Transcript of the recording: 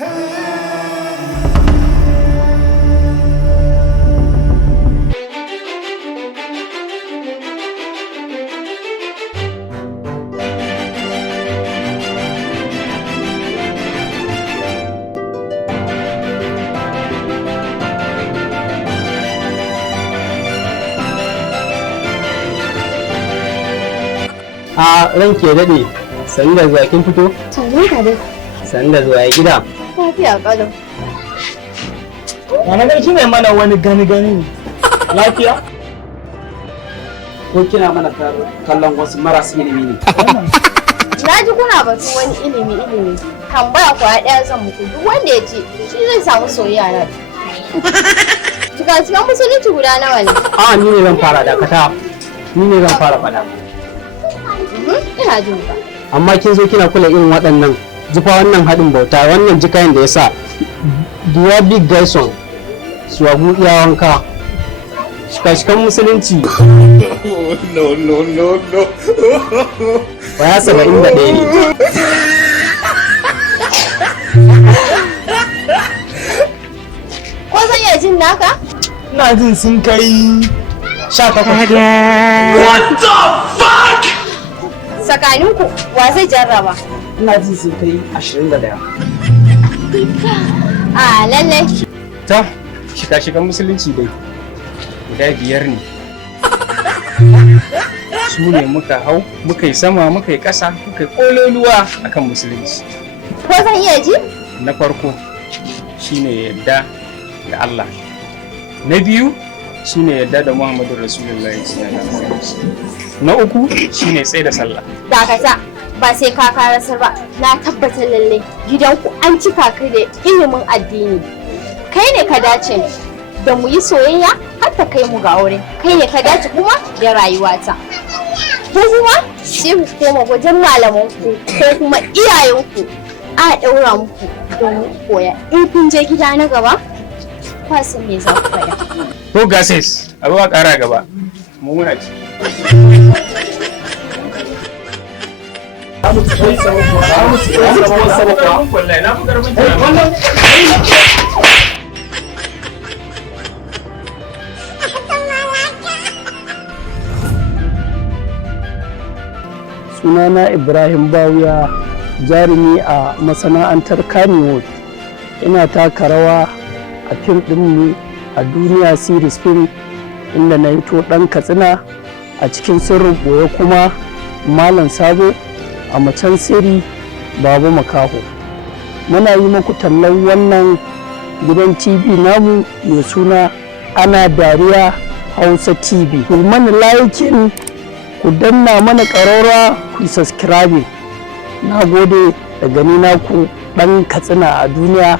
A ranke ya daɗe, sani da zuwa kin fito? Sannu ka dai. Sani da zuwa ya gida. Lafiya ƙalau. Wani garki ne mana wani gani lafiya? Ko kina mana kallon wasu marasa ilimi ne? Na ji kuna batun wani ilimi. Tambaya kwa ɗaya zan muku duk wanda ya ce shi zai samu soyayya na. Cikin musulunci guda nawa ne? A ni ne zan fara dakata. Ni ne zan fara faɗa. Ina jin ka. Amma kin zo kina kula irin waɗannan jifa wannan haɗin bauta wannan jikayen da ya sa duwa big gaison suwagu iya wanka shika-shikan musulunci no baya 71 ne. Ko zan iya jin naka? Ina jin sun kai 18. What the fuck? Tsakaninku wa zai jarraba? Ina jin sun kai 21. A lallai. Ta shika-shikan musulunci dai guda 5 ne. Su ne muka hau, muka yi sama, muka yi ƙasa, muka yi ƙololuwa akan musulunci. Ko zan iya ji? Na farko shine yadda da Allah. Na biyu shine yadda da Muhammadu Rasulullahi sallallahu alaihi wasallam. Na uku shine tsaye da sallah. Dakata ba sai ka karasar ba, na tabbatar lalle gidanku an cika kai da ilimin addini. Kai ne ka dace da mu yi soyayya har ta kai mu ga aure. Kai ne ka dace kuma da rayuwata. Ko kuma sai ku koma wajen malamanku ko kuma iyayenku a ɗaura muku don koya. In kun je gida na gaba, kwa san me za ku faɗa. To gases, a zuwa ƙara gaba. Mu muna ci. Sunana Ibrahim Bawuya, jarumi a masana'antar Kannywood. Ina taka rawa a fim ɗinmu a Duniya Series Film inda na hito ɗan Katsina, a cikin sirrin ɓoye kuma Malam Sabo, a macen sirri Babu Makaho. Muna yi muku tallan wannan gidan TV namu mai suna Ana Dariya Hausa TV. Ku mana laikin, ku danna mana ƙararra, ku subscribe. Na gode da gani naku ɗan Katsina a Duniya.